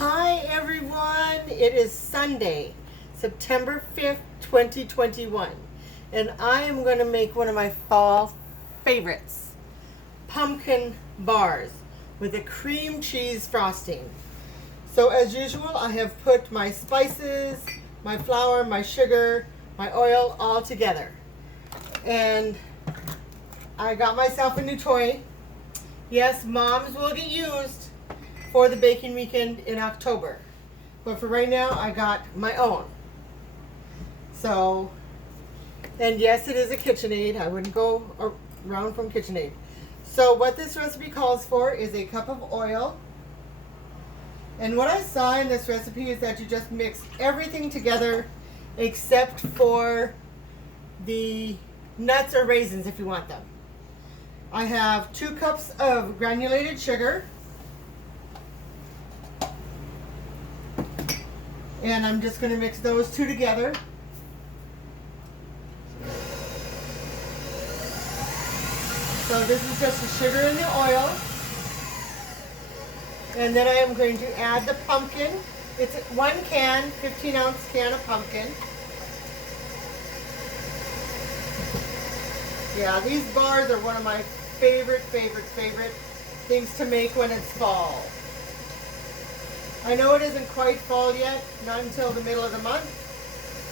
Hi everyone, it is Sunday, September 5th, 2021, and I am going to make one of my fall favorites, pumpkin bars with a cream cheese frosting. So as usual, I have put my spices, my flour, my sugar, my oil all together. And I got myself a new toy. Yes, moms will get used for the baking weekend in October. But for right now, I got my own. So, and yes, it is a KitchenAid. I wouldn't go around from KitchenAid. So what this recipe calls for is a cup of oil. And what I saw in this recipe is that you just mix everything together except for the nuts or raisins if you want them. I have 2 cups of granulated sugar. And I'm just going to mix those two together. So this is just the sugar and the oil. And then I am going to add the pumpkin. It's 1 can, 15-ounce can of pumpkin. Yeah, these bars are one of my favorite things to make when it's fall. I know it isn't quite fall yet, not until the middle of the month,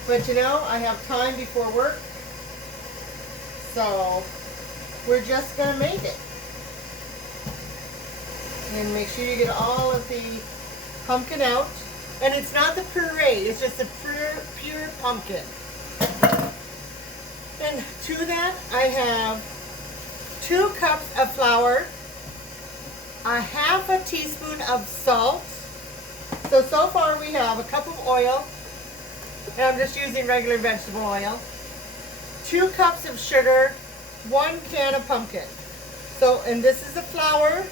but you know, I have time before work, so we're just going to make it. And make sure you get all of the pumpkin out. And it's not the puree, it's just the pure pumpkin. And to that, I have 2 cups of flour, a half a teaspoon of salt. So far we have a cup of oil, and I'm just using regular vegetable oil, 2 cups of sugar, 1 can of pumpkin. So, and this is the flour.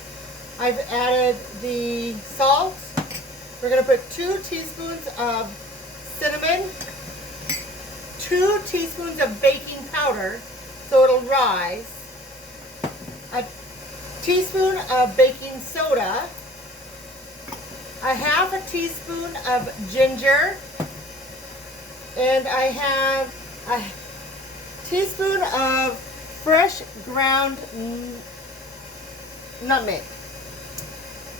I've added the salt. We're going to put 2 teaspoons of cinnamon, 2 teaspoons of baking powder, so it'll rise, a teaspoon of baking soda, a half a teaspoon of ginger, and I have a teaspoon of fresh ground nutmeg.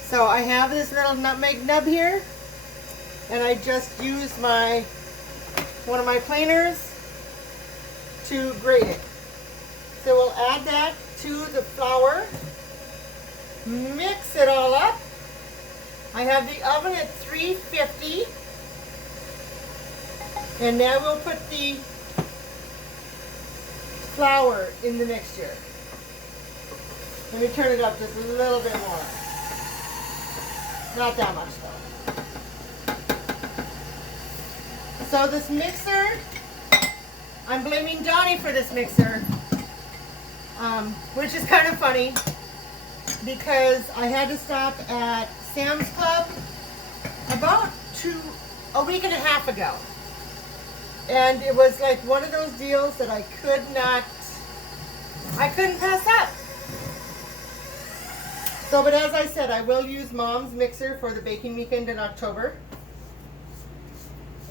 So I have this little nutmeg nub here, and I just use one of my planers to grate it. So we'll add that to the flour, mix it all up. I have the oven at 350, and now we'll put the flour in the mixture. Let me turn it up just a little bit more. Not that much though. So this mixer, I'm blaming Donnie for this mixer, which is kind of funny because I had to stop at Sam's Club about a week and a half ago, and it was like one of those deals that I couldn't pass up. So, but as I said, I will use Mom's mixer for the baking weekend in October,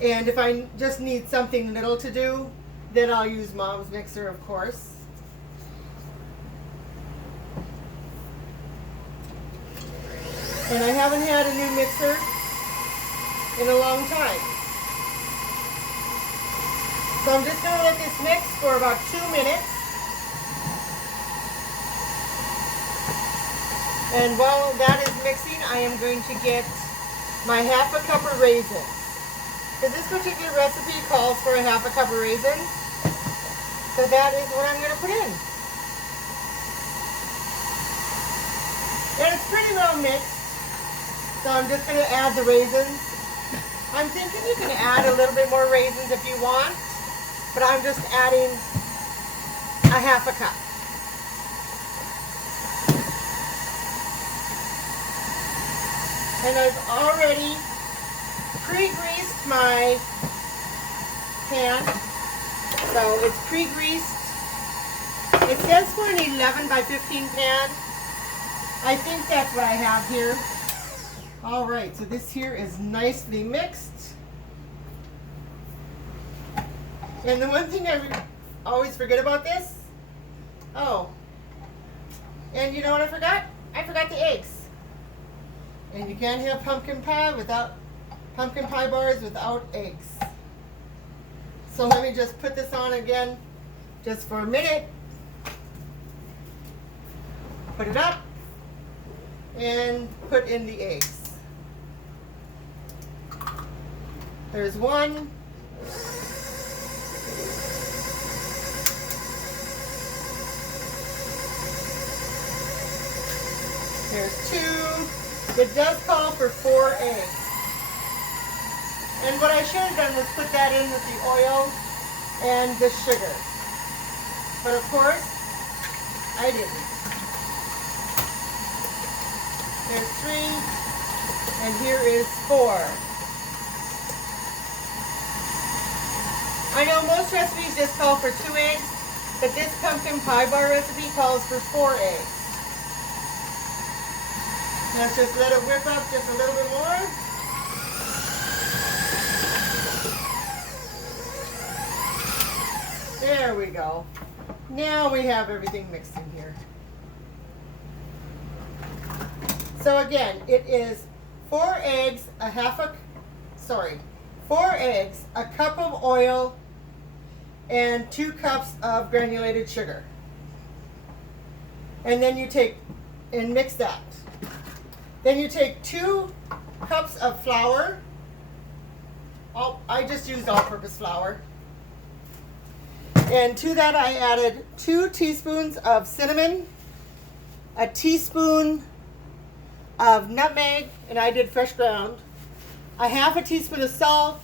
and if I just need something little to do, then I'll use Mom's mixer, of course. And I haven't had a new mixer in a long time. So I'm just going to let this mix for about 2 minutes. And while that is mixing, I am going to get my half a cup of raisins. Because this particular recipe calls for a half a cup of raisins. So that is what I'm going to put in. And it's pretty well mixed. So I'm just going to add the raisins. I'm thinking you can add a little bit more raisins if you want, but I'm just adding a half a cup. And I've already pre-greased my pan. So it's pre-greased. It says for an 11 by 15 pan. I think that's what I have here. All right, so this here is nicely mixed. And the one thing I always forget about this, oh, and you know what I forgot? I forgot the eggs. And you can't have pumpkin pie bars without eggs. So let me just put this on again, just for a minute. Put it up, and put in the eggs. There's one. There's two. It does call for 4 eggs. And what I should have done was put that in with the oil and the sugar. But of course, I didn't. There's 3, and here is 4. I know most recipes just call for 2 eggs, but this pumpkin pie bar recipe calls for 4 eggs. Let's just let it whip up just a little bit more. There we go. Now we have everything mixed in here. So again, it is 4 eggs, 4 eggs, a cup of oil, and 2 cups of granulated sugar. And then you take and mix that. Then you take 2 cups of flour. I just used all-purpose flour. And to that I added 2 teaspoons of cinnamon, a teaspoon of nutmeg, and I did fresh ground, a half a teaspoon of salt,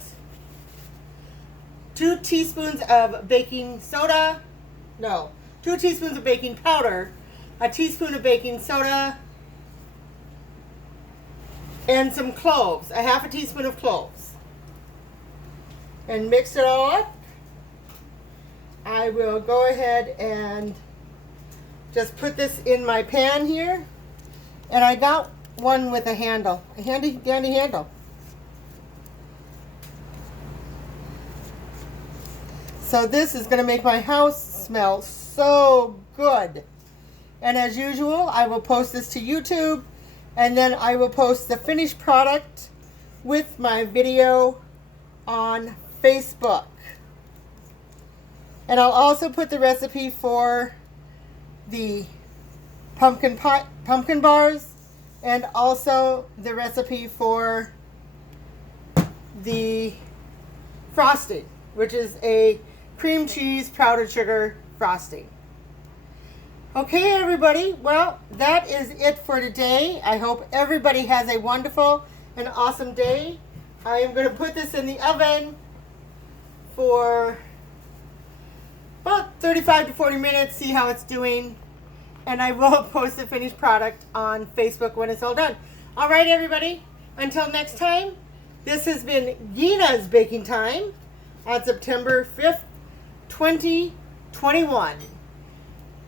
2 teaspoons of baking soda, 2 teaspoons of baking powder, a teaspoon of baking soda, and some cloves, a half a teaspoon of cloves. And mix it all up. I will go ahead and just put this in my pan here. And I got one with a handle, a handy dandy handle. So this is going to make my house smell so good. And as usual, I will post this to YouTube, and then I will post the finished product with my video on Facebook. And I'll also put the recipe for the pumpkin bars, and also the recipe for the frosting, which is a cream cheese powdered sugar frosting. Okay, everybody, well, that is it for today. I hope everybody has a wonderful and awesome day. I am going to put this in the oven for about 35 to 40 minutes, see how it's doing. And I will post the finished product on Facebook when it's all done. All right, everybody, until next time, this has been Gina's Baking Time on September 5th, 2021.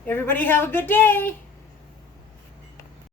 Everybody have a good day.